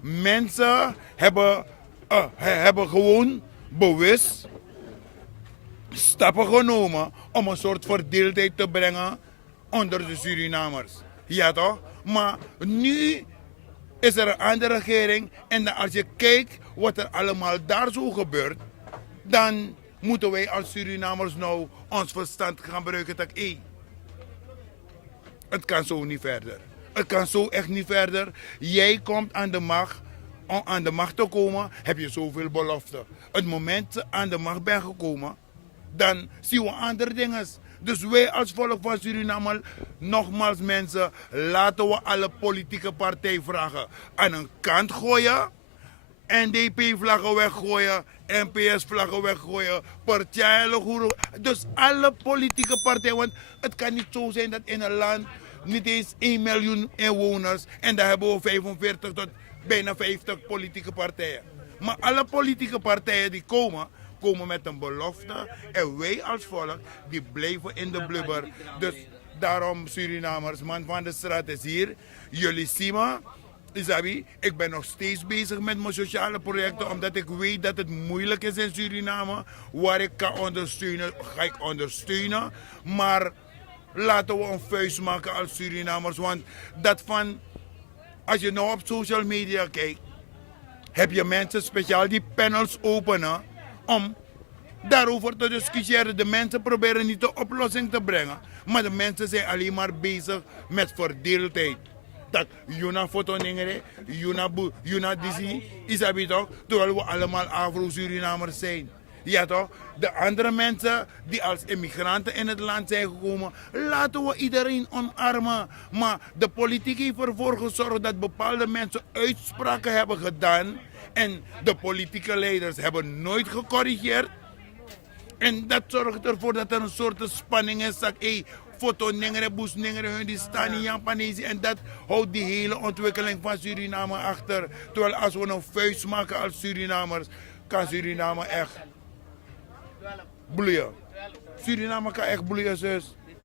mensen hebben gewoon bewust stappen genomen om een soort verdeeldheid te brengen onder de Surinamers. Ja toch? Maar nu is er een andere regering en als je kijkt wat er allemaal daar zo gebeurt, dan moeten wij als Surinamers nou ons verstand gaan gebruiken. Dat het kan zo niet verder. Het kan zo echt niet verder. Jij komt aan de macht. Om aan de macht te komen heb je zoveel beloften. Het moment dat je aan de macht bent gekomen, dan zien we andere dingen. Dus wij als volk van Suriname, nogmaals mensen, laten we alle politieke partijvragen aan een kant gooien. NDP-vlaggen weggooien, NPS-vlaggen weggooien, partijen. Dus alle politieke partijen, want het kan niet zo zijn dat in een land niet eens 1 miljoen inwoners en daar hebben we 45 tot bijna 50 politieke partijen. Maar alle politieke partijen die komen met een belofte en wij als volk die blijven in de blubber. Dus daarom Surinamers, man van de straat is hier. Jullie zien me. Isabi, ik ben nog steeds bezig met mijn sociale projecten omdat ik weet dat het moeilijk is in Suriname. Waar ik kan ondersteunen, ga ik ondersteunen. Maar laten we een vuist maken als Surinamers. Want dat van, als je nou op social media kijkt, heb je mensen speciaal die panels openen om daarover te discussiëren. De mensen proberen niet de oplossing te brengen. Maar de mensen zijn alleen maar bezig met verdeeldheid. Dat Juna foto ningere, Juna disi, isabi toch? Terwijl we allemaal Afro-Surinamers zijn. Ja toch? De andere mensen die als immigranten in het land zijn gekomen, laten we iedereen omarmen. Maar de politiek heeft ervoor gezorgd dat bepaalde mensen uitspraken hebben gedaan. En de politieke leiders hebben nooit gecorrigeerd. En dat zorgt ervoor dat er een soort spanning is. Dat, foto ningere, boes ningere, hun die staan in Japanese. En dat houdt die hele ontwikkeling van Suriname achter. Terwijl als we een vuist maken als Surinamers, kan Suriname echt bloeien. Suriname kan echt bloeien, zus.